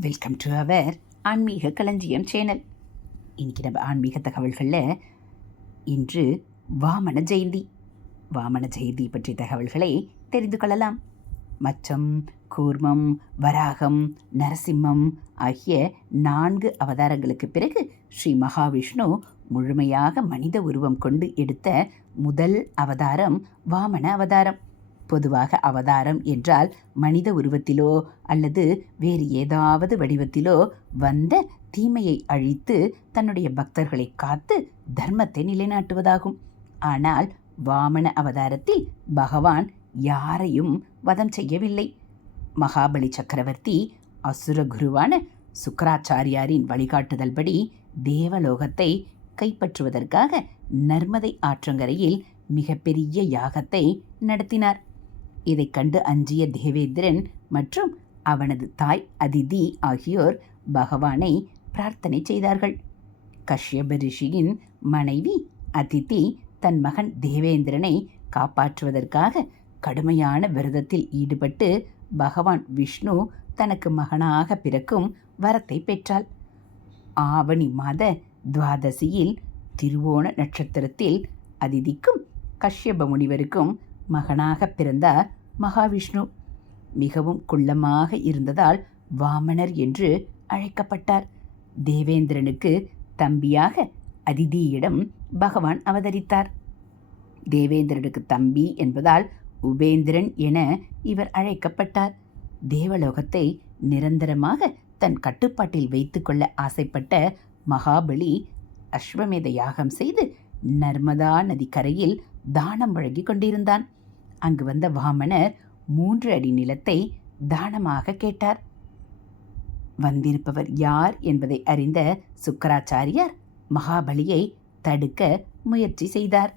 Welcome to our ஆன்மீக களஞ்சியம் channel. இன்னைக்கு நம்ம ஆன்மீக தகவல்களில் இன்று வாமன ஜெயந்தி. வாமன ஜெயந்தி பற்றிய தகவல்களை தெரிந்து கொள்ளலாம். மச்சம் கூர்மம் வராகம் நரசிம்மம் ஆகிய நான்கு அவதாரங்களுக்கு பிறகு ஸ்ரீ மகாவிஷ்ணு முழுமையாக மனித உருவம் கொண்டு எடுத்த முதல் அவதாரம் வாமன அவதாரம். பொதுவாக அவதாரம் என்றால் மனித உருவத்திலோ அல்லது வேறு ஏதாவது வடிவத்திலோ வந்த தீமையை அழித்து தன்னுடைய பக்தர்களை காத்து தர்மத்தை நிலைநாட்டுவதாகும். ஆனால் வாமன அவதாரத்தில் பகவான் யாரையும் வதம் செய்யவில்லை. மகாபலி சக்கரவர்த்தி அசுர குருவான சுக்கராச்சாரியாரின் வழிகாட்டுதல்படி தேவலோகத்தை கைப்பற்றுவதற்காக நர்மதை ஆற்றங்கரையில் மிகப்பெரிய யாகத்தை நடத்தினார். இதைக் கண்டு அஞ்சிய தேவேந்திரன் மற்றும் அவனது தாய் அதிதி ஆகியோர் பகவானை பிரார்த்தனை செய்தார்கள். கஷ்யப ரிஷியின் மனைவி அதிதி தன் மகன் தேவேந்திரனை காப்பாற்றுவதற்காக கடுமையான விரதத்தில் ஈடுபட்டு பகவான் விஷ்ணு தனக்கு மகனாக பிறக்கும் வரத்தை பெற்றாள். ஆவணி மாத துவாதசியில் திருவோண நட்சத்திரத்தில் அதிதிக்கும் கஷ்யப முனிவருக்கும் மகனாக பிறந்தார் மகாவிஷ்ணு. மிகவும் குள்ளமாக இருந்ததால் வாமனர் என்று அழைக்கப்பட்டார். தேவேந்திரனுக்கு தம்பியாக அதிதியிடம் பகவான் அவதரித்தார். தேவேந்திரனுக்கு தம்பி என்பதால் உபேந்திரன் என இவர் அழைக்கப்பட்டார். தேவலோகத்தை நிரந்தரமாக தன் கட்டுப்பாட்டில் வைத்துக்கொள்ள ஆசைப்பட்ட மகாபலி அஸ்வமேத யாகம் செய்து நர்மதா நதிக்கரையில் தானம் வழங்கி கொண்டிருந்தான். அங்கு வந்த வாமனர் மூன்று அடி நிலத்தை தானமாக கேட்டார். வந்திருப்பவர் யார் என்பதை அறிந்த சுக்கராச்சாரியார் மகாபலியை தடுக்க முயற்சி செய்தார்.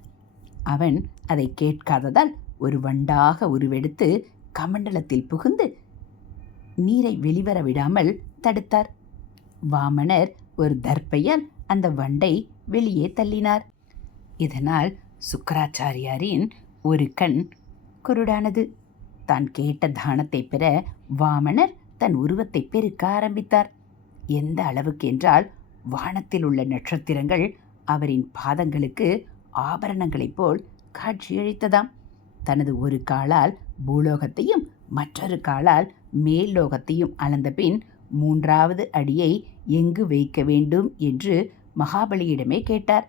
அவன் அதை கேட்காததால் ஒரு வண்டாக உருவெடுத்து கமண்டலத்தில் புகுந்து நீரை வெளிவர விடாமல் தடுத்தார். வாமனர் ஒரு தர்ப்பையால் அந்த வண்டை வெளியே தள்ளினார். இதனால் சுக்கராச்சாரியாரின் ஒரு கண் குருடானது தான் கேட்ட தானத்தை பெற வாமனர் தன் உருவத்தை பெருக்க ஆரம்பித்தார். எந்த அளவுக்கு என்றால் வானத்தில் உள்ள நட்சத்திரங்கள் அவரின் பாதங்களுக்கு ஆபரணங்களைப் போல் காட்சியளித்ததாம். தனது ஒரு காலால் பூலோகத்தையும் மற்றொரு காலால் மேல்லோகத்தையும் அளந்த பின் மூன்றாவது அடியை எங்கு வைக்க வேண்டும் என்று மகாபலியிடமே கேட்டார்.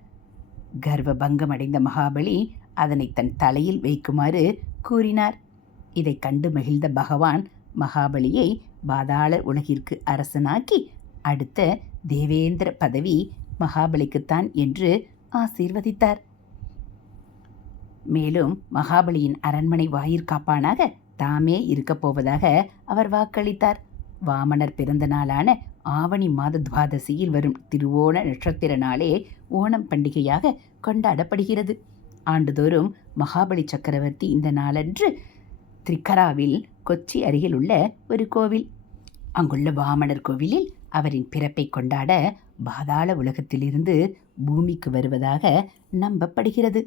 கர்வபங்கமடைந்த மகாபலி அதனை தன் தலையில் வைக்குமாறு கூறினார். இதை கண்டு மகிழ்ந்த பகவான் மகாபலியை பாதாள உலகிற்கு அரசனாக்கி அடுத்த தேவேந்திர பதவி மகாபலிக்குத்தான் என்று ஆசீர்வதித்தார். மேலும் மகாபலியின் அரண்மனை வாயிற்காப்பானாக தாமே இருக்கப் போவதாக அவர் வாக்களித்தார். வாமனர் பிறந்த நாளான ஆவணி மாத துவாதசியில் வரும் திருவோண நட்சத்திர நாளே ஓணம் பண்டிகையாக கொண்டாடப்படுகிறது. ஆண்டுதோறும் மகாபலி சக்கரவர்த்தி இந்த நாளன்று திரிகராவில் கொச்சி அருகில் உள்ள ஒரு கோவில். அங்குள்ள வாமனர் கோவிலில் அவரின் பிறப்பை கொண்டாட பாதாள உலகத்திலிருந்து பூமிக்கு வருவதாக நம்பப்படுகிறது.